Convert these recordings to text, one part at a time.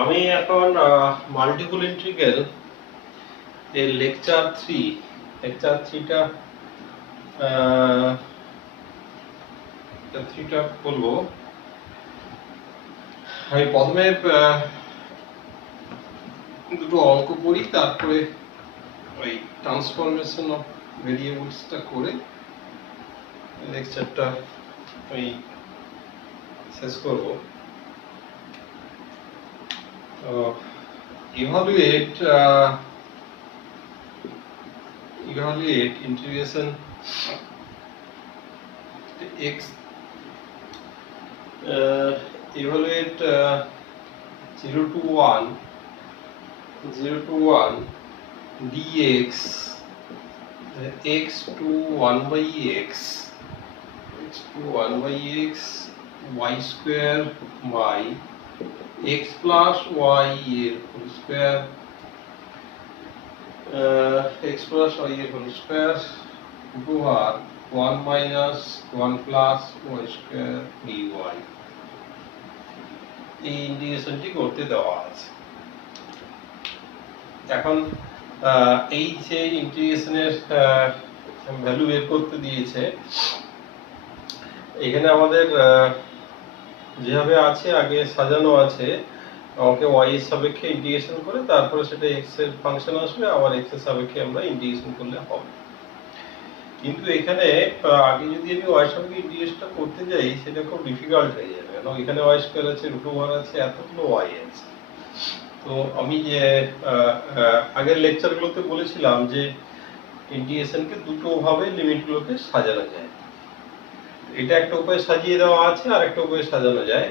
আমি এখন multiple integral এর লেকচার 3টা বলবো। আমি প্রথমে দুটো অঙ্ক করি, তারপরে ওই ট্রান্সফরমেশন অফ ভেরিয়েবলসটা করে লেকচারটা আমি শেষ করব। evaluate integration x evaluate 0 to 1 dx x to 1 by x y square by x plus y এর whole square x plus y এর whole square over 1 minus 1 plus y square dy। এই ইন্টিগ্রেশনটি করতে দেওয়া আছে। এখন এই যে ইন্টিগ্রেশনের ভ্যালু বের করতে দিয়েছে, এখানে আমাদের যেভাবে আছে আগে সাজানো আছে, আমাকে y এর সাপেক্ষে ইন্টিগ্রেশন করে তারপরে সেটা x এর ফাংশন আসবে, আবার x এর সাপেক্ষে আমরা ইন্টিগ্রেশন করলে হবে। কিন্তু এখানে আগে যদি আমি y এর সাপেক্ষে ইন্টিগ্রেশনটা করতে যাই সেটা খুব ডিফিকাল্ট হয়ে যাবে, কারণ এখানে y স্কয়ার আছে, √1 আছে, এতগুলো y আছে। তো আমি যে আগের লেকচারগুলোতে বলেছিলাম যে ইন্টিগ্রেশনকে দুটো ভাবে লিমিটগুলোকে সাজানো যায়। এটা একটা উপায় সাজিয়ে দেওয়া আছে, আর একটা উপায় সাজানো যায়,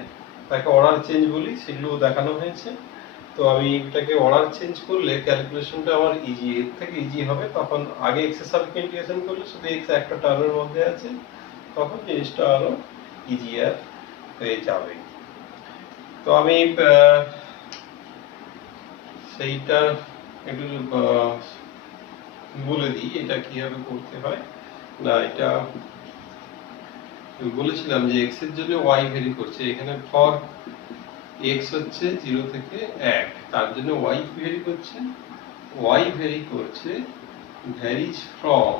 তাকে অর্ডার চেঞ্জ বলি, সেগুলো দেখানো হয়েছে। তো আমি এটাকে অর্ডার চেঞ্জ করলে ক্যালকুলেশনটা আমার এর থেকে ইজি হবে। তখন আগে x এর সাপেক্ষে ইন্টিগ্রেশন করলে শুধু x একটা টার্মের মধ্যে আছে, তখন জিনিসটা আরো ইজিয়ার হয়ে যাবে। তো আমি সেইটা একটু বলে দিই এটা কিভাবে করতে হয়। না, এটা বলেছিলাম যে x এর জন্য y ভ্যারি করছে, এখানে ফর x হচ্ছে 0 থেকে 1, তার জন্য y ভ্যারি করছে, varies from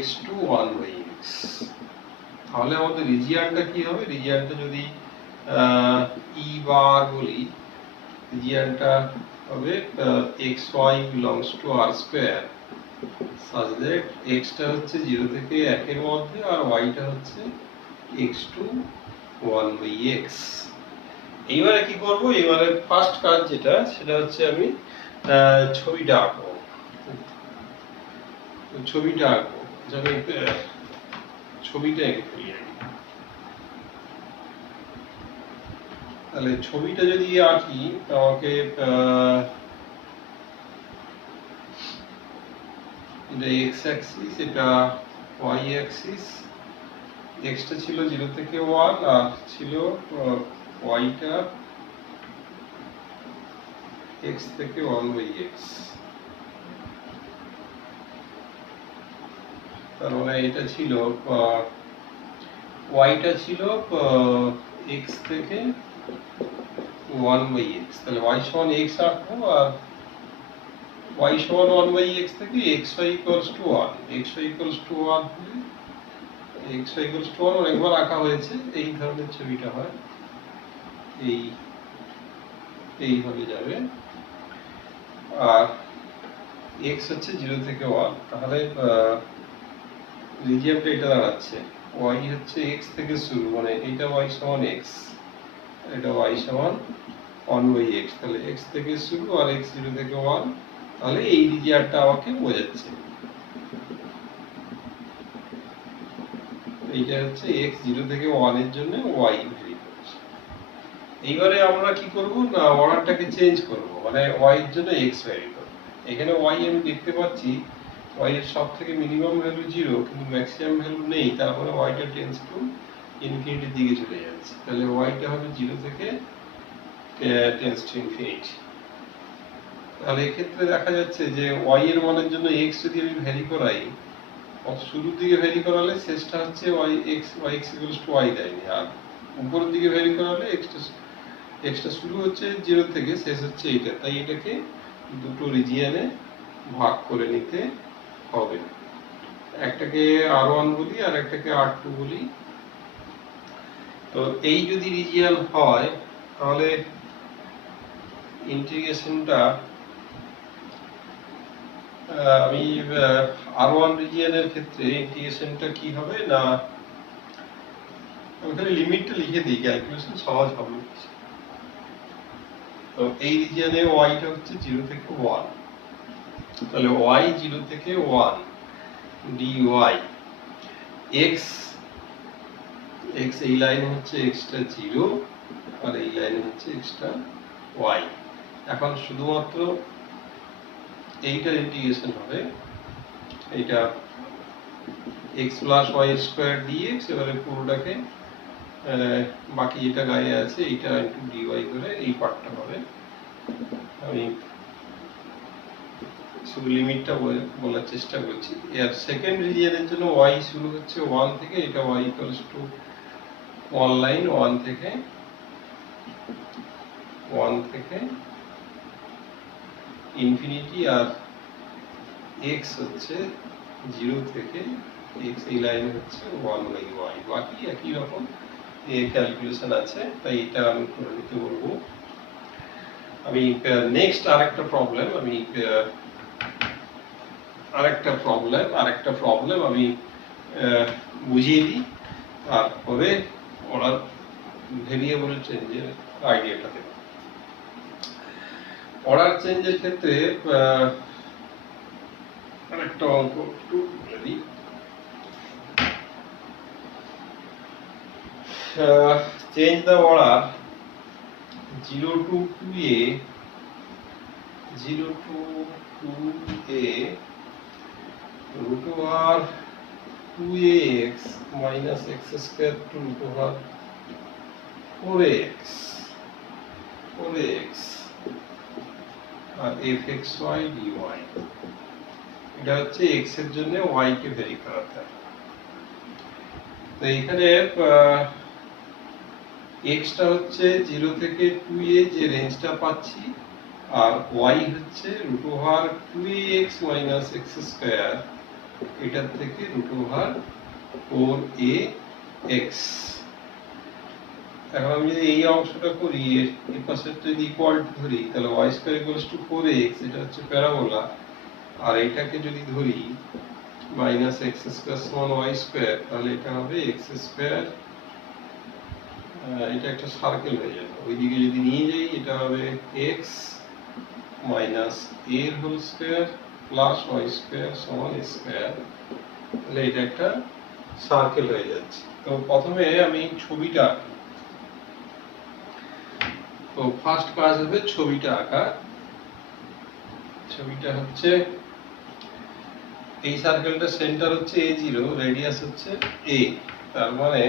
x to 1 by x। তাহলে আমাদের রিজিয়নটা কি হবে? রিজিয়নটা যদি ই বার বলি, রিজিয়নটা হবে xy belongs to r square such that x টা হচ্ছে 0 থেকে 1 এর মধ্যে আর y টা হচ্ছে x to 1 by x। এইবারে কি করব? এইবারে ফার্স্ট কাজ যেটা, সেটা হচ্ছে আমি ছবিটা আঁকবো। যাবে ছবিটা এঁকে ফেলি। তাহলে ছবিটা যদি আঁকি, আমাকে এটা x অ্যাক্সিস, এটা y অ্যাক্সিস। x টা ছিল 0 থেকে 1 আর ছিল y টা x থেকে 1 by x। তার মানে এটা ছিল y টা ছিল x থেকে 1 by x। তাহলে y সমান x রাখবো, আর y সমান 1 by x থেকে xy equals to 1 অনেকবার আঁকা হয়েছে। এই ধরনের ছবিটা হয়, এইভাবে যাবে। আর x হচ্ছে 0 থেকে 1, তাহলে রিজিয়নটা এটা দাঁড়াচ্ছে y হচ্ছে x থেকে শুরু, মানে এটা y সমান x, এটা y সমান 1 by x। তাহলে x থেকে শুরু আর x 0 থেকে 1, তাহলে এই রিজিয়নটা আমাকে বোঝাচ্ছে। এইটা হচ্ছে x 0 থেকে 1 এর জন্য y ভ্যারি করছে। এইবারে আমরা কি করব না, অর্ডারটাকে চেঞ্জ করব, মানে y এর জন্য x ভ্যারি করব। এখানে y আমি দেখতে পাচ্ছি y এর সবথেকে মিনিমাম ভ্যালু 0, কিন্তু ম্যাক্সিমাম ভ্যালু নেই, তারপরে y টা টেন্ডস টু ইনফিনিটির দিকে চলে যাচ্ছে। তাহলে y টা হবে 0 থেকে টেন্ডস টু ইনফিনিটি। তাহলে এক্ষেত্রে দেখা যাচ্ছে যে y এর মানের জন্য x যদি আমি ভ্যারি করাই, শুরুর দিকে ভ্যারি করালে শেষটা হচ্ছে y x equals two y দেয়নি, আর উপরের দিকে ভ্যারি করালে এক্সটা শুরু হচ্ছে 0 থেকে, শেষ হচ্ছে এইটা, তাই এটাকে দুটো রিজিয়নে ভাগ করে নিতে হবে। একটাকে R1 বলি আর একটাকে R2 বলি। তো এই যদি রিজিয়ন হয় তাহলে ইন্টিগ্রেশনটা আমি R1 রিজিয়নের ক্ষেত্রে ইন্টিগ্রেশনটা কি হবে না, ওখানে লিমিটটা লিখে দিই, ক্যালকুলেশন সহজ হবে। তো এই রিজিয়নে ওয়াইটা হচ্ছে 0 থেকে 1, তাহলে y 0 থেকে 1 dy, x এই লাইনে হচ্ছে x টা 0 আর এই লাইনে হচ্ছে x টা y। এখন শুধুমাত্র এইটার ইন্টিগ্রেশন হবে, এইটা x plus y square dx, এবারে পুরোটাকে বাকি যেটা গায়ে আছে এইটা ইনটু dy করে এই পার্টটা হবে। আমি শুধু লিমিটটা বলার চেষ্টা করছি। এর সেকেন্ড রিজিয়নের জন্য y শুরু হচ্ছে 1 থেকে, এটা y ইকুয়ালস টু 1 লাইন 1 থেকে ইনফিনিটি, আর x হচ্ছে 0 থেকে x এই লাইন হচ্ছে 1 বাই y, বাকি একই রকম ক্যালকুলেশন আছে, তাই এটা আমি করে নিতে বলবো। আমি নেক্সট আরেকটা প্রবলেম আমি বুঝিয়ে দিই, তারপরে ওরা ভেরিয়েবল চেঞ্জের আইডিয়াটা দেব। অর্ডার চেঞ্জের ক্ষেত্রে আরেকটা অঙ্ক একটু বলে দিই। Change the order 0 to 2a root over 2ax minus x square to root over 4ax আর fxy dy, এটা হচ্ছে x এর জন্য y কে ভেরি করাতে হবে। তো এখানে x টা হচ্ছে 0 থেকে 2a যে রেঞ্জটা পাচ্ছি, আর y হচ্ছে root over 2ax minus x square, এটার থেকে root over 4ax। এখন আমি যদি এই অংশটা করি, এই পাশে যদি ইকুয়াল টু ধরি, তাহলে y square equals to 4ax, এটা হচ্ছে প্যারাবোলা, আর এটাকে যদি ধরি মাইনাস x স্কয়ার সমান y স্কয়ার, তাহলে এটা হবে x স্কয়ার, এটা একটা সার্কেল হয়ে যাবে, ওইদিকে যদি নিয়ে যাই এটা হবে x মাইনাস a এর whole square plus y square সমান a স্কয়ার, তাহলে এটা একটা সার্কেল হয়ে যাচ্ছে। তো প্রথমে আমি ছবিটা আঁকি। তো ফার্স্ট কাজ হবে ছবিটা আঁকা। ছবিটা হচ্ছে এই সার্কেলটা সেন্টার হচ্ছে a0, রেডিয়াস হচ্ছে a, তার মানে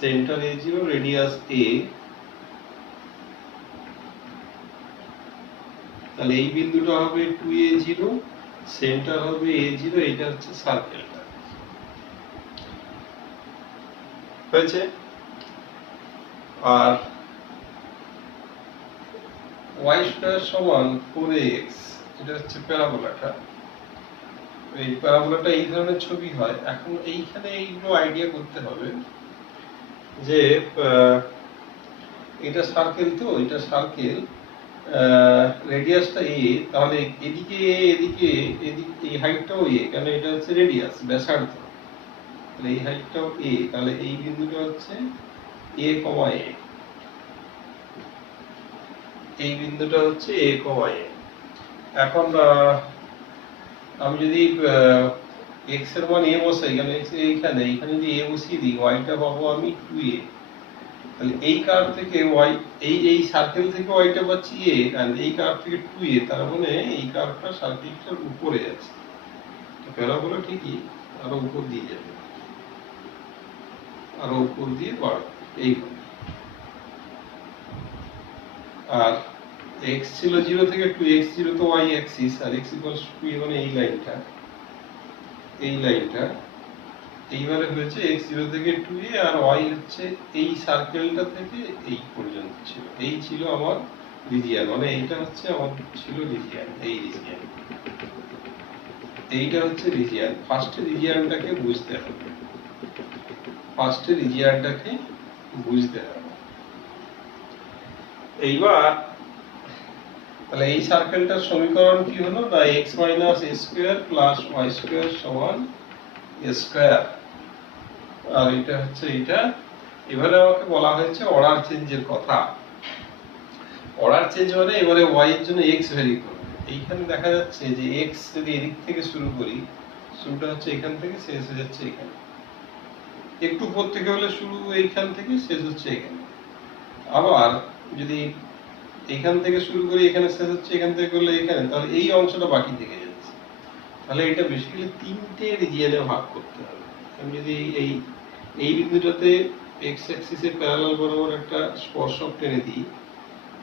সেন্টার a0 রেডিয়াস a, তাহলে এই বিন্দুটা হবে 2a0, সেন্টার হবে a0, এটা হচ্ছে সার্কেলটা হয়েছে। আর y স্কয়ার সমান 4ax, এটা হচ্ছে প্যারাবোলাটা। এই প্যারাবোলাটা এই ধরনের ছবি হয়। এখন এইখানে এইগুলো আইডিয়া করতে হবে যে এটা সার্কেল, তো এটা সার্কেল, রেডিয়াসটা a, তাহলে এদিকে এই হাইটটাও a, কারণ এটা হচ্ছে রেডিয়াস ব্যাসার্ধ, তাহলে এই হাইটটাও a, তাহলে এই বিন্দুটা হচ্ছে a, এই বিন্দুটা হচ্ছে a, এখন আমি যদি x এর মান a বসাই, কারণ x এইখানে যদি a বসিয়ে দিই, y টা পাবো আমি 2a, তাহলে এই কার্ভ থেকে y, এই সার্কেল থেকে y টা পাচ্ছি a, আর এই কার্ভ থেকে 2a, তার মানে এই কার্ভটা সার্কেলটার উপরে আছে, তো প্যারাবোলা ঠিকই আরো উপর দিয়ে যাবে, আরো উপর দিয়ে বাড়বে এইভাবে। আর x ছিল 0 থেকে 2, x0 তো y অ্যাক্সিস আর x ইকুয়ালস টু 2 মানে এই লাইনটা এইবারে হয়েছে x0 থেকে 2a আর y হচ্ছে এই সার্কেলটা থেকে এই পর্যন্ত ছিল। এই ছিল আমার রিজিয়ান, মানে এইটা হচ্ছে আমার ছিল রিজিয়ান, এই রিজিয়ান, এইটা হচ্ছে রিজিয়ান। ফার্স্ট রিজিয়ানটাকে বুঝতে হবে, এইবার তাহলে এই সার্কেলটার সমীকরণ কি হলো না x minus a square plus y square সমান a স্কয়ার, আর এটা হচ্ছে এইটা। এবারে আমাকে বলা হয়েছে অর্ডার চেঞ্জের কথা। অর্ডার চেঞ্জ মানে এবারে y এর জন্য x ভ্যারি করবে। এইখানে দেখা যাচ্ছে যে x যদি এদিক থেকে শুরু করি, শুরুটা হচ্ছে এখান থেকে, শেষ হয়ে যাচ্ছে এখানে। একটু উপর থেকে হলে শুরু এইখান থেকে, শেষ হচ্ছে এখানে। আবার যদি এখান থেকে শুরু করি এখানে শেষ হচ্ছে এখান থেকে করলে এখানে, তাহলে এই অংশটা বাকি থেকে যাচ্ছে। তাহলে এটা বেসিক্যালি তিনটে রিজিয়নে ভাগ করতে হবে। আমি যদি এই বিন্দুটাতে x অ্যাক্সিসের প্যারালাল বরাবর একটা স্পর্শক টেনে দিই,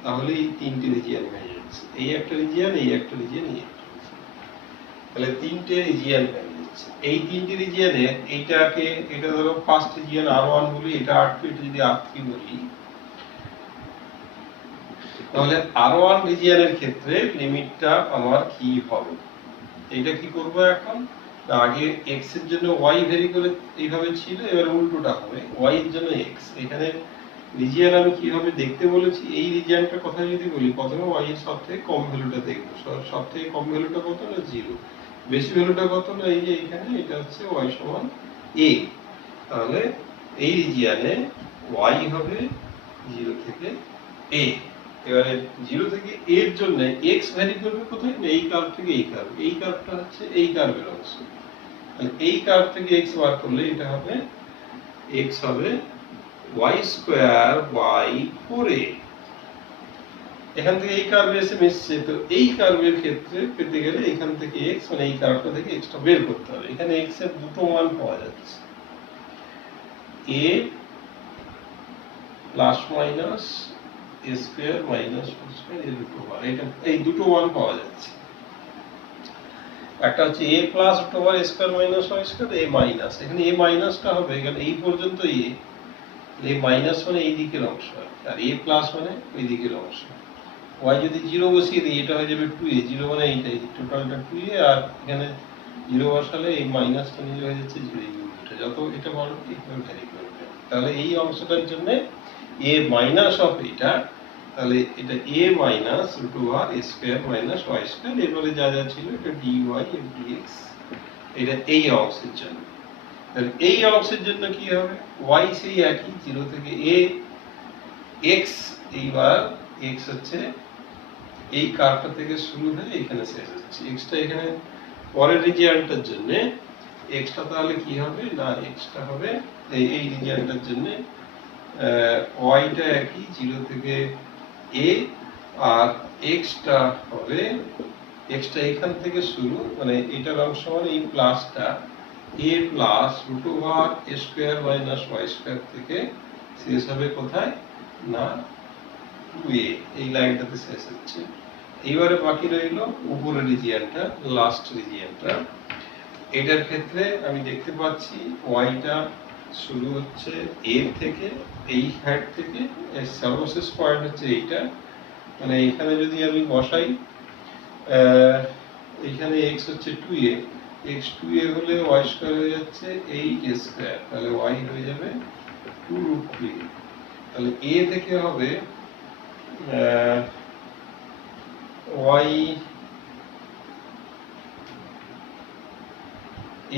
তাহলে এই তিনটে রিজিয়ন হয়ে যাচ্ছে, এই একটা রিজিয়ন, এই একটা রিজিয়ন, এই একটা রিজিয়ন। তাহলে তিনটে রিজিয়ন হয়ে যাচ্ছে। এই তিনটে রিজিয়নে এইটাকে, এটা ধরো ফার্স্ট রিজিয়ন R1 বলি, এটা R2, এটা যদি R3 বলি, তাহলে R1 রিজিয়নের ক্ষেত্রে লিমিটটা আমার কি হবে? এইটা কি করব এখন? আগে x এর জন্য y ভেরি করে এইভাবে ছিল, এবার উল্টোটা হবে, y এর জন্য x। এখানে রিজিয়ন আমি কিভাবে দেখতে বলেছি, এই রিজিয়নটার কথা যদি বলি, প্রথমে y এর সবথেকে কম ভ্যালুটা দেখব। সবথেকে কম ভ্যালুটা কত না 0, বেশি ভ্যালুটা কত না এই যে এখানে, এটা হচ্ছে y সমান a। তাহলে এই রিজিয়নে y হবে 0 থেকে a। এবারে 0 থেকে a এর জন্য x ভ্যারি করবে কোথায় না এই কার্ভ থেকে এই কার্ভ, এই কার্ভটা হচ্ছে এই কার্ভের অংশ। এই কার্ভ থেকে x বার করলে এটা হবে, x হবে y স্কয়ার বাই 4a। এখান থেকে এই কার্ভে এসে মিশছে, তো এই কার্ভের ক্ষেত্রে পেতে গেলে এখান থেকে x, মানে এই কার্ভটা থেকে x টা বের করতে হবে। এখানে x এর দুটো মান পাওয়া যাচ্ছে, a plus minus a square minus b square, এই দুটো মান, এই দুটো মান পাওয়া যাচ্ছে। একটা হচ্ছে a plus root over a square minus y square, a minus, এখানে a মাইনাসটা হবে এখানে এই পর্যন্ত a মাইনাস মানে এই দিকের অংশ, আর a প্লাস মানে ওই দিকের অংশ। y যদি 0 বসিয়ে দিই, এটা হয়ে যাবে 2a, 0 মানে এইটাই, টোটালটা 2a, আর এখানে 0 বসালে এই মাইনাসটা নিয়ে হয়ে যাচ্ছে 0, এটা যত এটা বড় এইভাবে ভ্যারি করবে। তাহলে এই অংশটার জন্য a মাইনাস অফ এটা, তাহলে এটা a minus root over a square minus y square, এবারে যা যা ছিল এটা dy dx, এটা এই অংশের জন্য। তাহলে এই অংশের জন্য কি হবে, y সেই একই 0 থেকে a, x, এইবার x হচ্ছে এই কার্ভটা থেকে শুরু হয়ে এখানে শেষ হচ্ছে, x টা এখানে পরের রিজিয়নটার জন্য x টা তাহলে কি হবে না, x টা হবে এই রিজিয়নটার জন্য y টা একই 0 থেকে a, আর x টা হবে, x টা এখান থেকে শুরু, মানে এটার অংশ মানে এই প্লাসটা a plus root over a square minus y square থেকে শেষ হবে কোথায় না 2a, এই লাইনটাতে শেষ হচ্ছে। এইবারে বাকি রইল উপরের রিজিয়নটা, লাস্ট রিজিয়নটা। এটার ক্ষেত্রে আমি দেখতে পাচ্ছি y টা শুরু হচ্ছে a থেকে, এই হেড থেকে, এর সর্বশেষ পয়েন্ট হচ্ছে এইটা, মানে এখানে যদি আমি বসাই, এইখানে x হচ্ছে 2a, x 2a হলে y স্কয়ার হয়ে যাচ্ছে 8a স্কয়ার, তাহলে y হয়ে যাবে 2√3। তাহলে a থেকে হবে y,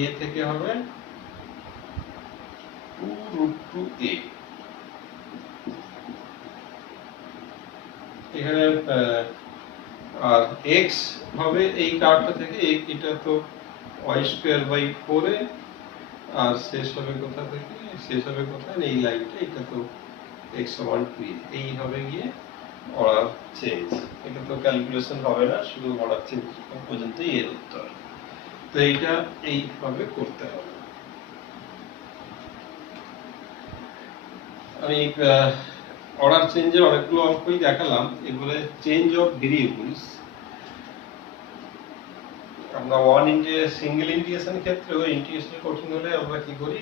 a থেকে হবে 2√2a। এখানে আর x হবে এই কার্ভটা থেকে, এটা তো y স্কয়ার বাই 4a, আর শেষ হবে কোথা থেকে, শেষ হবে কোথায় এই লাইনটা, এটা তো x সমান 2a। এই হবে গিয়ে অর্ডার চেঞ্জ। এটা তো ক্যালকুলেশন হবে না, শুধু অর্ডার চেঞ্জ পর্যন্তই এর উত্তর। তো এইটা এইভাবে করতে হবে। আমি অর্ডার চেঞ্জের অনেকগুলো অঙ্কই দেখালাম। এবারে চেঞ্জ অফ ভেরিয়েবলস, আমরা সিঙ্গেল ইন্টিগ্রেশন ক্ষেত্রেও ইন্টিগ্রেশন কঠিন হলে আমরা কি করি,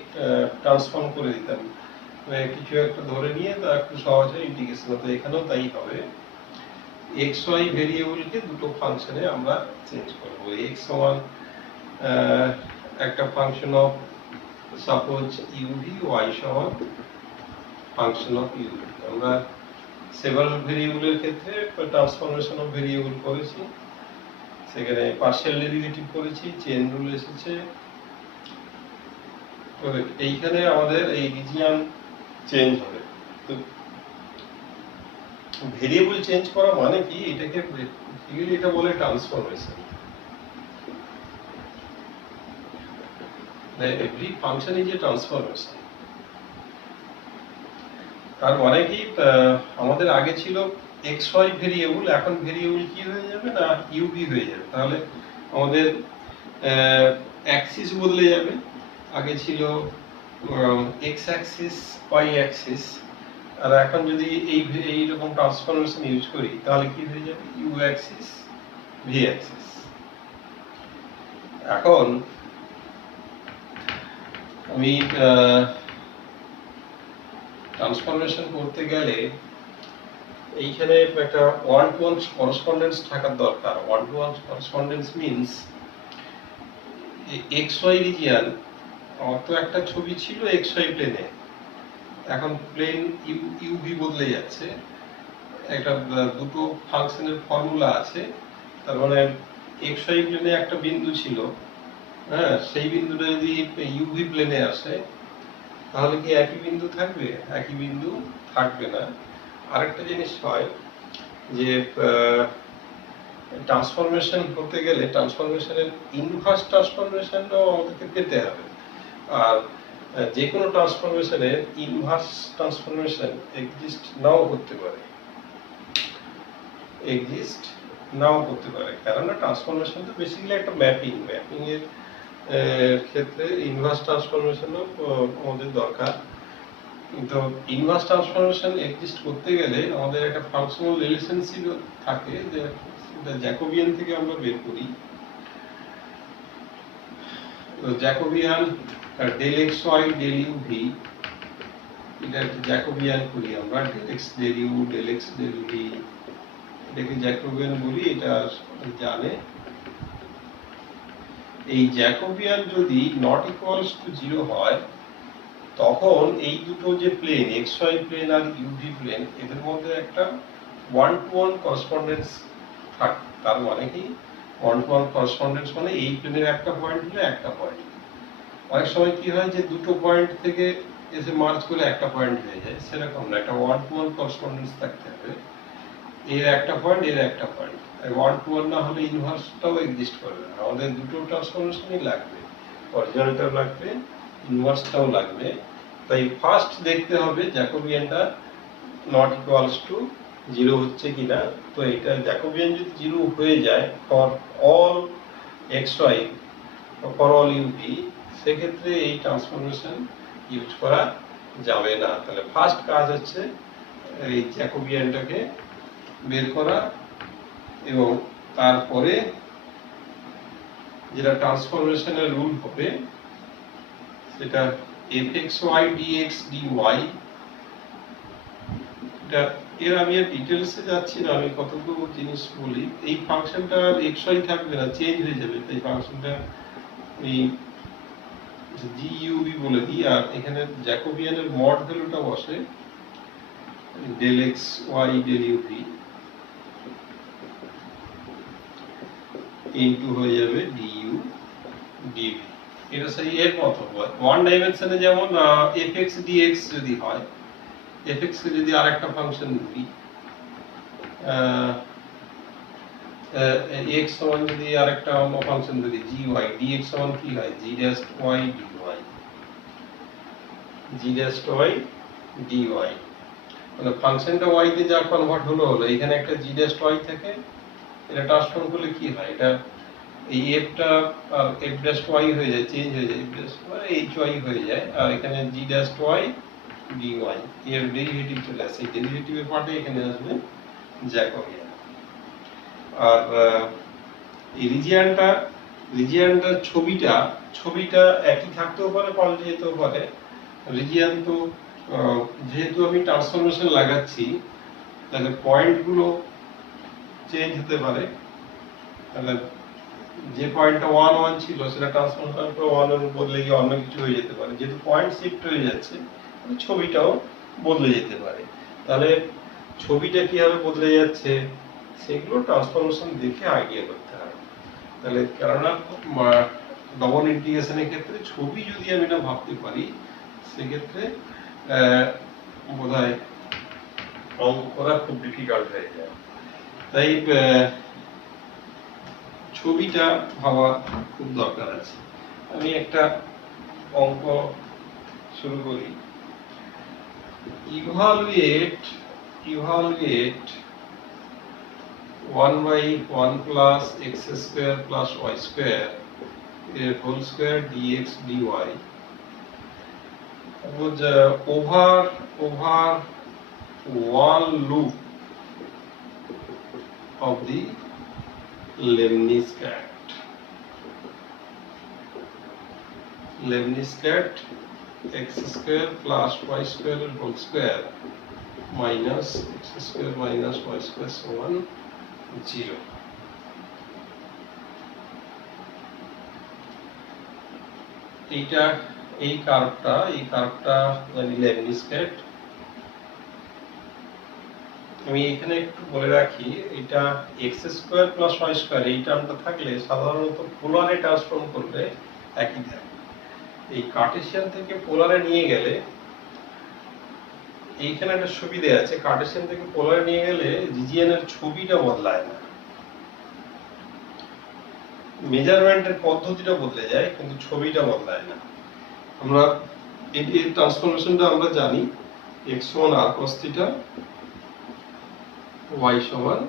ট্রান্সফর্ম করে দিতাম, কিছু একটা ধরে নিয়ে তা একটু সহজে ইন্টিগ্রেশন হতো। এখানেও তাই হবে, এক্স ওয়াই ভেরিয়েবলকে দুটো ফাংশনে আমরা চেঞ্জ করব। এক্স সমান একটা function of suppose u v, y সমান ফাংশন অফ ইউভি। আমরা সেভারাল ভেরিয়েবলের ক্ষেত্রে ট্রান্সফরমেশন অফ ভেরিয়েবল করেছি, সেখানে পার্শিয়াল ডেরিভেটিভ করেছি, চেইন রুল এসেছে। তো এইখানে আমাদের এই রিজিয়ন চেঞ্জ হবে। তো ভেরিয়েবল চেঞ্জ করা মানে কি, এটাকে এটা বলে transformation. Every function is a transformation. তার মানে কি, আমাদের আগে ছিল এক্স ওয়াই ভেরিয়েবল, এখন ভেরিয়েবল কি হয়ে যাবে না ইউভি হয়ে যাবে। তাহলে আমাদের অ্যাক্সিস বদলে যাবে। আগে ছিল এক্স অ্যাক্সিস, ওয়াই অ্যাক্সিস, আর এখন যদি এই রকম ট্রান্সফরমেশন ইউজ করি তাহলে কি হয়ে যাবে, ইউ অ্যাক্সিস, ভি অ্যাক্সিস। এখন আমি ট্রান্সফরমেশন করতে গেলে এইখানে একটা ওয়ান টু ওয়ান করসপন্ডেন্স থাকার দরকার। One to one correspondence means x y region, আমার তো একটা ছবি ছিল এক্স ওয়াই প্লেনে, এখন প্লেন ইউভি বদলে যাচ্ছে। একটা দুটো ফাংশনের ফর্মুলা আছে, তার মানে এক্স ওয়াই প্লেনে একটা বিন্দু ছিল, হ্যাঁ, সেই বিন্দুটা যদি ইউভি প্লেনে আসে তাহলে কি একই বিন্দু থাকবে? একই বিন্দু থাকবে না। আরেকটা জিনিস হয় যে ট্রান্সফরমেশন করতে গেলে ট্রান্সফরমেশনের ইনভার্স ট্রান্সফরমেশনও আমাদেরকে পেতে হবে। আর যে কোনো ট্রান্সফরমেশনের ইনভার্স ট্রান্সফরমেশন এক্সিস্ট নাও করতে পারে, কেননা ট্রান্সফরমেশন তো বেসিক্যালি একটা ম্যাপিং এর ক্ষেত্রে ইনভার্স ট্রান্সফরমেশনও আমাদের দরকার। তো ইনভার্স ট্রান্সফরমেশন এক্সিস্ট করতে গেলে আমাদের একটা ফাংশনাল রিলেশনশিপ থাকে, যে জ্যাকোবিয়ান থেকে আমরা বের করি। তো Jacobian del x y del u v, এটা একটা জ্যাকোবিয়ান করি আমরা, del x del u del x del v, এটাকে জ্যাকোবিয়ান বলি, এটা জানে। এই জ্যাকোবিয়ান যদি নট ইকুয়ালস টু 0 হয়, তখন এই দুটো যে প্লেন এক্স ওয়াই প্লেন আর ইউভি প্লেন, এদের মধ্যে একটা ওয়ান টু ওয়ান করসপন্ডেন্স থাকে। তার মানে কি, ওয়ান টু ওয়ান করসপন্ডেন্স মানে এই প্লেনের একটা পয়েন্ট হলে একটা পয়েন্ট। অনেক সময় কি হয় যে দুটো পয়েন্ট থেকে এসে মার্চ করে একটা পয়েন্ট হয়ে যায়, সেরকম না, একটা ওয়ান টু ওয়ান করসপন্ডেন্স থাকতে হবে। এর একটা পয়েন্ট, এর একটা পয়েন্ট, ওয়ান টু ওয়ান না হলে ইনভার্সটাও এক্সিস্ট করবে না। আমাদের দুটো ট্রান্সফরমেশনই লাগবে, অরিজিনালটাও লাগবে, ইনভার্সটাও লাগবে। তাই ফার্স্ট দেখতে হবে জ্যাকোবিয়ানটা নট ইকুয়ালস টু 0 হচ্ছে কিনা। তো এটা জ্যাকোবিয়ান যদি 0 হয়ে যায় for all x y, for all u v, সেক্ষেত্রে এই ট্রান্সফরমেশন ইউজ করা যাবে না। তাহলে ফার্স্ট কাজ হচ্ছে এই জ্যাকোবিয়ানটাকে বের করা, এবং তারপরে যেটা ট্রান্সফরমেশনের রুল হবে সেটা fxy dx dy। এটা এর আমি আর ডিটেইলসে যাচ্ছি না, আমি কতগুলো জিনিস বলি। এই ফাংশনটা xy থাকবে না, চেঞ্জ হয়ে যাবে। তাই ফাংশনটা এই GUV বলে দিই, আর এখানে জ্যাকোবিয়ানের মড ভ্যালুটা বসে del x y del u v into হয়ে যাবে ডিইউ ডিভি। এটা সেই এর মতো হয়, ওয়ান ডাইমেনশনে যেমন fx dx যদি হয়, fx কে যদি আরেকটা ফাংশন ধরি, x সমান যদি আরেকটা ফাংশন ধরি gy, dx সমান কি হয় g dash y dy, g dash y dy। মানে ফাংশনটা y তে যা কনভার্ট হলো, এখানে একটা g dash y থেকে এটা ট্রান্সফর্ম করলে কি হয়, এটা এই f টা আর f dash y হয়ে যায়, চেঞ্জ হয়ে যায়, f dash y hy হয়ে যায়, আর এখানে g dash y dy এর ডেরিভেটিভ চলে আসে, এই ডেরিভেটিভের পার্টে এখানে আসবে জ্যাকোবিয়ান। আর এই রিজিয়ানটার ছবিটা একই থাকতেও পারে, পাল্টে যেতেও পারে। রিজিয়ান তো যেহেতু আমি ট্রান্সফরমেশন লাগাচ্ছি, তাহলে পয়েন্টগুলো চেঞ্জ হতে পারে। তাহলে যে পয়েন্টটা 1 1 ছিল সেটা ট্রান্সফরমেশন করে 1 এর বদলে গিয়ে অন্য কিছু হয়ে যেতে পারে। যেহেতু পয়েন্ট শিফট হয়ে যাচ্ছে, ছবিটাও বদলে যেতে পারে। তাহলে ছবিটা কিভাবে বদলে যাচ্ছে সেগুলো ট্রান্সফরমেশন দেখে আইডিয়া করতে হবে। তাহলে কেননা ডবল ইন্টিগ্রেশনের ক্ষেত্রে ছবি যদি আমি না ভাবতে পারি, সেক্ষেত্রে বোধহয় অঙ্ক করা খুব ডিফিকাল্ট হয়ে যায়। তাই ছবিটা ভাবা খুব দরকার আছে। আমি একটা অঙ্ক শুরু করি। Evaluate 1/1 plus x square plus y square এর whole square dx dy over one loop of the Leibniz cat x square plus y square whole square minus x square minus y square সমান 0। এই কার্ভটা জানি লেবনিজ cat. আমি এখানে একটু বলে রাখি, এটা x square plus y square এই টার্মটা থাকলে সাধারণত পোলারে ট্রান্সফর্ম করলে একই থাকে। এই কার্টেসিয়ান থেকে পোলারে নিয়ে গেলে এইখানে একটা সুবিধা আছে, কার্টেসিয়ান থেকে পোলারে নিয়ে গেলে রিজিয়নের ছবিটা বদলায় না, মেজারমেন্টের পদ্ধতিটা বদলে যায় কিন্তু ছবিটা বদলায় না। আমরা এই ট্রান্সফরমেশনটা আমরা জানি, x সমান r cos থিটা, y সমান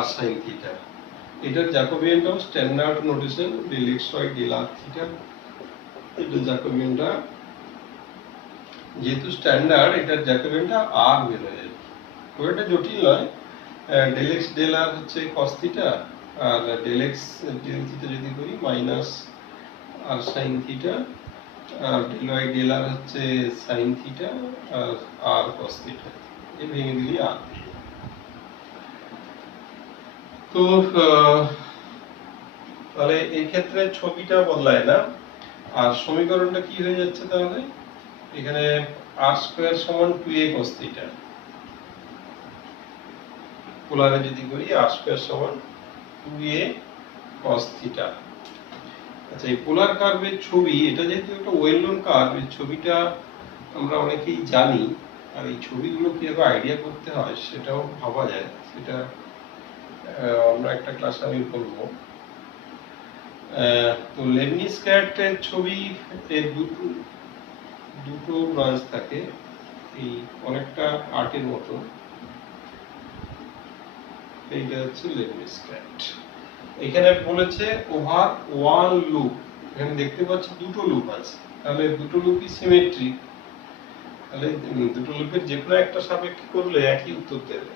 r sin থিটা। এটার জ্যাকোবিয়ানটাও standard notation del xy del r theta. এটা জ্যাকোবিয়ানটা যেহেতু স্ট্যান্ডার্ড, এটার জ্যাকোবিয়ানটা r বের হয়ে যাবে। খুব একটা জটিল নয়। del x del r হচ্ছে cos থিটা, আর del x del থিটা যদি করি মাইনাস r sin থিটা, আর del y del r হচ্ছে sin থিটা আর r cos থিটা। এই ভেঙে দিলি r। তো তাহলে এই ক্ষেত্রে ছবিটা বদলায় না। আর সমীকরণটা কি হয়ে যাচ্ছে তাহলে? এখানে r স্কয়ার সমান 2a cos থিটা, পোলারে যদি করি r স্কয়ার সমান 2a cos থিটা। আচ্ছা, এই পোলার কার্ভের ছবি, এটা যেহেতু একটা ওয়েল নোন কার্ভ, এই ছবিটা আমরা অনেকেই জানি। আর এই ছবিগুলো কিভাবে আইডিয়া করতে হয় সেটাও ভাবা যায়, সেটা আমরা একটা ক্লাসে আমি বলবো। তো লেবনিজ ক্যাটের ছবি এর দুটো ব্রাঞ্চ থাকে, এই অনেকটা আর্টের মতো। এইটা হচ্ছে লেবনিজ ক্যাট। এখানে বলেছে ওভার ওয়ান লুপ, এখানে দেখতে পাচ্ছি দুটো লুপ আছে, তাহলে দুটো লুপই সিমেট্রিক। তাহলে দুটো লুপের যে কোনো একটা সাপেক্ষে করলে একই উত্তর দেবে।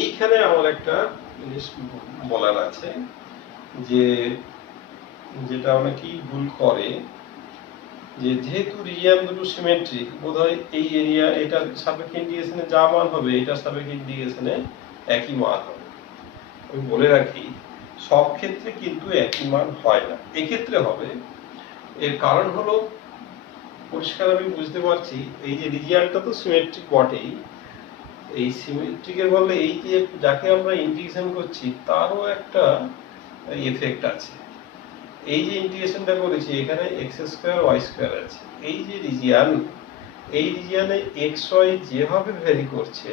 এইখানে আমার একটা জিনিস বলার আছে, যে যেটা অনেকেই ভুল করে, যে যেহেতু রিজিয়ন দুটো সিমেট্রিক, বোধহয় এই এরিয়া এটা সাপেক্ষে ইন্টিগ্রেশনে যা মান হবে এটা সাপেক্ষে ইন্টিগ্রেশনে একই মান হবে। আমি বলে রাখি, সব ক্ষেত্রে কিন্তু একই মান হয় না, এক্ষেত্রে হবে। এর কারণ হলো পরিষ্কার আমি বুঝতে পারছি, এই যে রিজিয়নটা তো সিমেট্রিক বটেই, এই সিমেট্রিকের বলে এই যে যাকে আমরা ইন্টিগ্রেশন করছি তারও একটা এফেক্ট আছে। এই যে ইন্টিগ্রেশনটা করেছি এখানে x স্কয়ার y স্কয়ার আছে, এই যে রিজিয়ন, এই রিজিয়নে xy যেভাবে ভ্যারি করছে,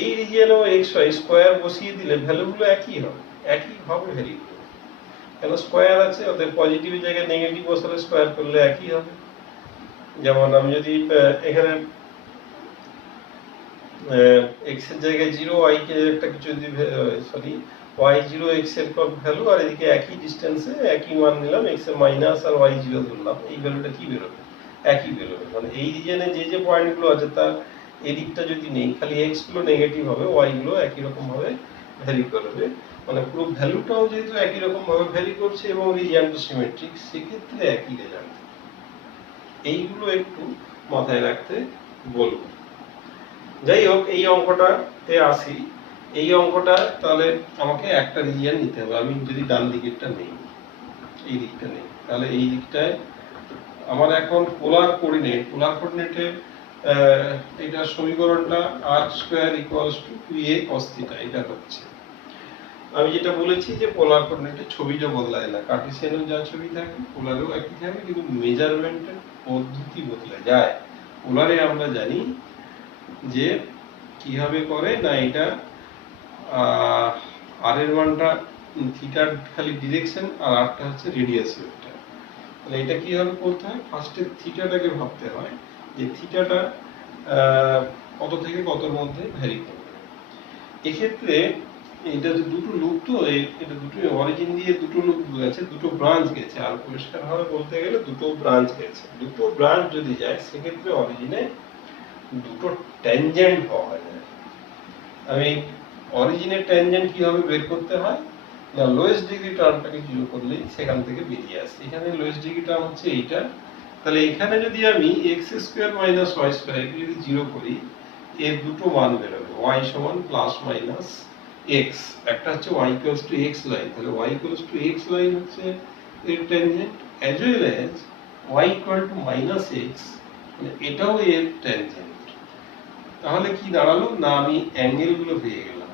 এই রিজিয়নেও xy স্কয়ার বসিয়ে দিলে ভ্যালুগুলো একই হবে, একইভাবে ভ্যারি করবে। কেন স্কয়ার আছে, ওদের পজিটিভের জায়গায় নেগেটিভ বসালে স্কয়ার করলে একই হবে। যেমন আমি যদি এখানে x এর জায়গায় 0 y কে একটা কিছু যদি y0 x এর ভ্যালু, আর এদিকে একই ডিসটেন্সে একই মান নিলাম, x এর মাইনাস আর y0 ধরলাম, এই ভ্যালুটা কি বেরোবে? একই বেরোবে, মানে এই রিজিয়নে যে যে পয়েন্টগুলো আছে তার এদিকটা যদি নেই, খালি এক্স গুলো নেগেটিভ হবে, ওয়াই গুলো একই রকম ভাবে ভ্যারি করবে, মানে পুরো ভ্যালুটাও যেহেতু একই রকম ভাবে ভ্যারি করছে এবং রিজিয়নটা সিমেট্রিক, সেক্ষেত্রে একই রেজাল্ট। এইগুলো একটু মাথায় রাখতে বলবো। যাই হোক, এই অঙ্কটাতে আসি। এই অঙ্কটা তাহলে আমাকে একটা রিজিয়ন নিতে হবে। আমি যদি ডান দিকেরটা নেই, এই দিকটা নেই, তাহলে এই দিকটায় আমার এখন পোলার কোঅর্ডিনেটে এটা সমীকরণটা r² = 2a cos θ, এটা হচ্ছে। আমি যেটা বলেছি যে পোলার কোঅর্ডিনেটে ছবিটা বদলায় না, কার্টেসিয়ানেও যা ছবি থাকে পোলারেও একই থাকে, কিন্তু মেজারমেন্টের পদ্ধতি বদলে যায়। পোলারে আমরা জানি যে কিভাবে করে না, এটা আর এর মানটা থিটার খালি ডিরেকশন আর আরটা হচ্ছে রেডিয়াস ভেক্টর। তাহলে এটা কিভাবে করতে হয়, ফার্স্টে থিটাটাকে ভাবতে হয় যে থিটাটা কত থেকে কতর মধ্যে ভ্যারি করবে। এক্ষেত্রে এটা যে দুটো লুপ, তো এটা দুটো অরিজিন দিয়ে দুটো লুপ গেছে, দুটো ব্রাঞ্চ গেছে, আর পরিষ্কারভাবে বলতে গেলে দুটো ব্রাঞ্চ গেছে। দুটো ব্রাঞ্চ যদি যায় সেক্ষেত্রে অরিজিনে দুটো ট্যানজেন্ট পাওয়া যায়। আমি অরিজিনের ট্যানজেন্ট কিভাবে বের করতে হয় না, লোয়েস্ট ডিগ্রি টার্মটাকে 0 করলেই সেখান থেকে বেরিয়ে আসে। এখানে লোয়েস্ট ডিগ্রি টার্ম হচ্ছে এইটা, তাহলে এখানে যদি আমি x² - y² যদি 0 করি, এর দুটো মান বেরোবে, y = ±x, একটা হচ্ছে y = x লাইন, তাহলে y = x লাইন হচ্ছে এর tangent, as well as y = -x, মানে এটাও এর ট্যানজেন্ট। তাহলে কি দাঁড়ালো না, আমি অ্যাঙ্গেল গুলো পেয়ে গেলাম।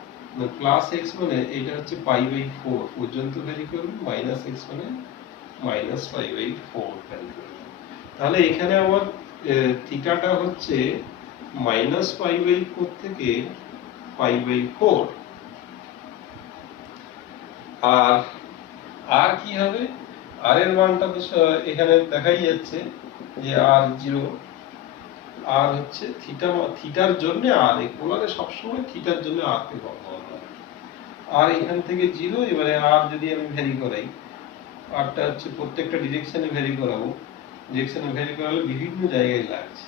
+x মানে এটা হচ্ছে π/4 পর্যন্ত ভ্যারি করবে, -x মানে -π/4 ভ্যারি করবে। তাহলে এখানে আমার থিটাটা হচ্ছে -π/4 থেকে π/4। আর কি হবে, আর এর মানটা তো এখানে দেখাই যাচ্ছে যে r0, আর হচ্ছে থিটার জন্য, আর এই পোলারে সবসময় থিটার জন্য আর কে বর্তমান হয়, আর এখান থেকে 0। এবারে আর যদি আমি ভ্যারি করাই, আরটা হচ্ছে প্রত্যেকটা ডিরেকশনে ভ্যারি করাবো, ডিরেকশনে ভ্যারি করালে বিভিন্ন জায়গায় লাগছে,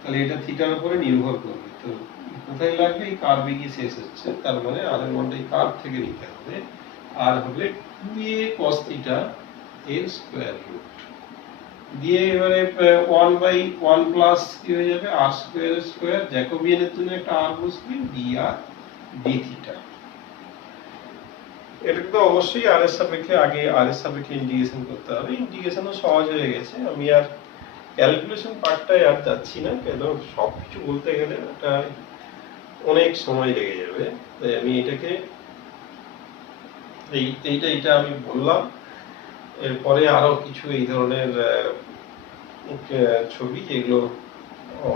তাহলে এটা থিটার উপরে নির্ভর করবে। তো কোথায় লাগবে, এই কার্ভে গিয়ে শেষ হচ্ছে, তার মানে আর এর মানটা এই কার্ভ থেকে নিতে হবে, আর হবে 2a cos θ এর স্কয়ার রুট দিয়ে, এবারে 1/1 প্লাস কি হয়ে যাবে, r² এর স্কয়ার, জ্যাকোবিয়ানের জন্য একটা r বসবে, dr dθ। এটা তো অবশ্যই আর এর সাপেক্ষে, আগে আর এর সাপেক্ষে ইন্টিগ্রেশন করতে হবে। ইন্টিগ্রেশনও সহজ হয়ে গেছে, আমি আর ক্যালকুলেশন পার্টটায় আর যাচ্ছি না, কেন সবকিছু বলতে গেলে এটা অনেক সময় লেগে যাবে। তাই আমি এটাকে এইটা আমি বললাম। এরপরে আরো কিছু এই ধরনের ছবি যেগুলো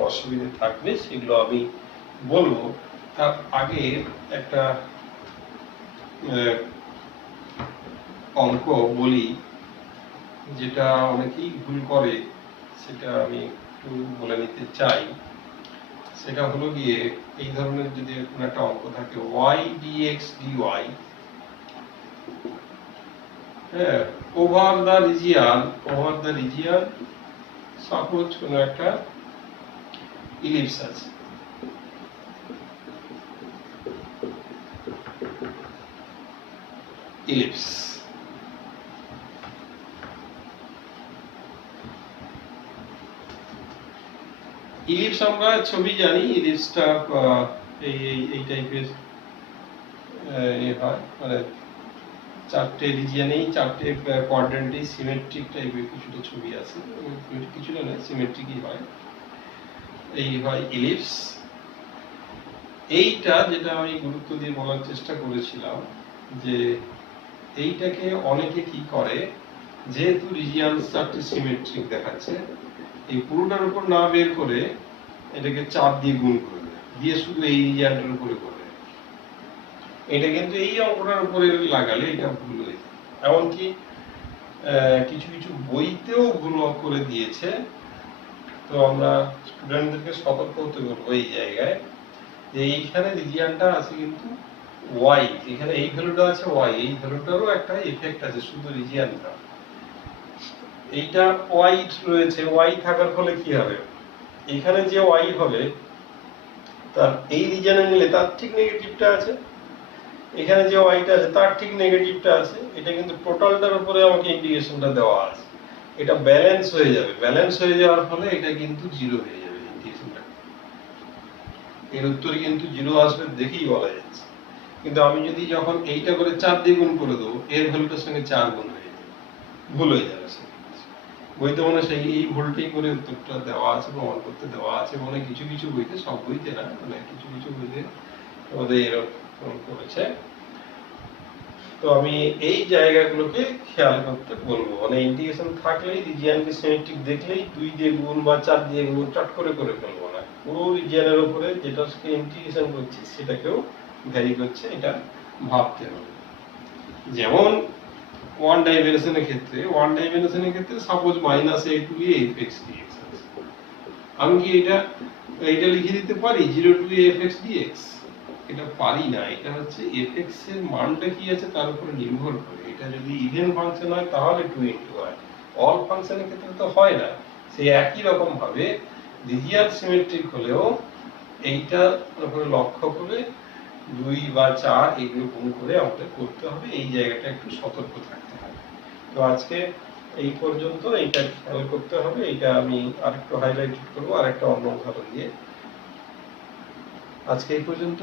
অসুবিধে থাকবে সেগুলো আমি বলবো। তার আগে একটা অঙ্ক বলি, যেটা অনেকেই ভুল করে, সেটা আমি একটু বলে নিতে চাই। সেটা হলো গিয়ে, এই ধরনের যদি একটা অঙ্ক থাকে, y dx dy over the region, suppose কোনো একটা ইলিপস আছে, ইলিপস। ইলিপস আমরা ছবি জানি, ইলিপসটা এই টাইপের হয়, মানে চারটে রিজিয়নেই চারটে কোয়াড্রেন্টেই সিমেট্রিক টাইপের কিছুটা ছবি আছে, কিছুটা না, সিমেট্রিকই হয়, এই হয় ইলিপস। এইটা যেটা আমি গুরুত্ব দিয়ে বলার চেষ্টা করেছিলাম, যে এইটাকে অনেকে কি করে, যেহেতু রিজিয়ন চারটে সিমেট্রিক দেখাচ্ছে, এই পুরোটার উপর না বের করে এটাকে 4 দিয়ে গুণ করবে, দিয়ে শুধু এই রিজিয়নটার উপরে করবে। এটা কিন্তু এই অঙ্কটার উপরে লাগালে এটা ভুল হয়ে যায়। এমনকি কিছু কিছু বইতেও ভুল করে দিয়েছে। তো আমরা স্টুডেন্টদেরকে সতর্ক হতে বলবো এই জায়গায়, যে এইখানে রিজিয়নটা আছে কিন্তু ওয়াই, এখানে এই ভ্যালুটা আছে ওয়াই, এই ভ্যালুটারও একটা এফেক্ট আছে, শুধু রিজিয়ন না। এইটা ওয়াই রয়েছে, ওয়াই থাকার ফলে কি হবে, এখানে যে ওয়াই হবে তার এই রিজনে নিলে তার ঠিক নেগেটিভটা আছে, এখানে যে ওয়াইটা আছে তার ঠিক নেগেটিভটা আছে। এটা কিন্তু টোটালটার উপরে আমাকে ইন্টিগ্রেশনটা দেওয়া আছে, এটা ব্যালেন্স হয়ে যাবে। ব্যালেন্স হয়ে যাওয়ার ফলে এটা কিন্তু জিরো হয়ে যাবে ইন্টিগ্রেশনটা, এর উত্তরে কিন্তু জিরো আসবে দেখেই বলা যাচ্ছে। কিন্তু আমি যদি যখন এইটা করে 4 দিয়ে গুণ করে দেবো, এর ভ্যালুটার সঙ্গে 4 গুণ হয়ে যাবে, ভুল হয়ে যাবে। বইতে মনে সেই এই ভুলটাই করে উত্তরটা দেওয়া আছে, প্রমাণ করতে দেওয়া আছে। মানে কিছু কিছু বইতে, সব বইতে না, মানে কিছু কিছু বইতে আমাদের এরকম করেছে। তো আমি এই জায়গাগুলোকে খেয়াল করতে বলবো, মানে ইন্টিগ্রেশন থাকলেই রিজিয়ানকে সিমেট্রিক দেখলেই 2 দিয়ে গুণ বা 4 দিয়ে গুণ চট করে ফেলবো না, পুরো রিজিয়ানের উপরে যেটাকে ইন্টিগ্রেশন করছি সেটাকেও ভ্যারি করছে, এটা ভাবতে হবে। যেমন ওয়ান ডাইমেনশনের ক্ষেত্রে suppose -a to a fx dx আছে, আমি কি এটা লিখে দিতে পারি 0 to a fx dx? এটা পারি না। এটা হচ্ছে fx এর মানটা কি আছে তার উপর নির্ভর করে। এটা যদি ইভেন ফাংশন হয় তাহলে 2 ইনটু হয়, অল ফাংশনের ক্ষেত্রে তো হয় না। সেই একই রকম ভাবে রিজিয়ান সিমেট্রিক হলেও এইটা উপরে লক্ষ্য করে 2 বা 4 এগুলো গুণ করে আমাদের করতে হবে, এই জায়গাটা একটু সতর্ক থাকতে হবে। তো আজকে এই পর্যন্ত, এইটা খেয়াল করতে হবে। এইটা আমি আরেকটু হাইলাইট করবো আরেকটা অন্য উদাহরণ দিয়ে। আজকে এই পর্যন্ত।